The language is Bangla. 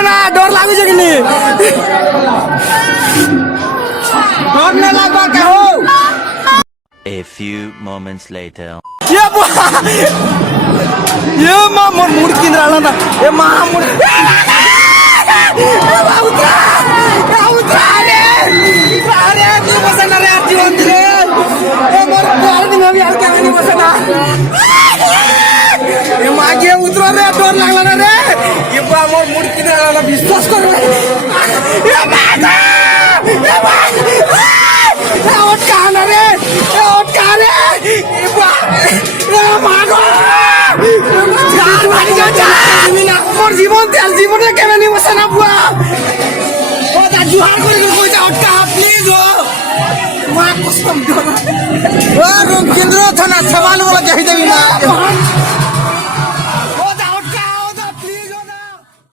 যাবে না, ডর লাগুছে কিনি ডর না লাগবা কেহ A few moments later. ये माँ मोर मुड़ किन रहा ना ये माँ मुड़ उतरा रे तू बसना रे जीवन रे ये मोर प्यार नहीं मैं भी आके नहीं बसना ये माँ के उतरा रे डर लगला ना रे ये माँ मोर मुड़ किन रहा ना विश्वास करो ये माँ ओट कहाँ रे ओट कहाँ रे ये माँ মোর জীবন তেল জীবনে কেন নিব না বুয়া ও তা জুহার করে কই যা অটকা প্লিজ ও মা কষ্ট ও রূপ কেন্দ্র থানা সওয়াল বলা চাই দেবি না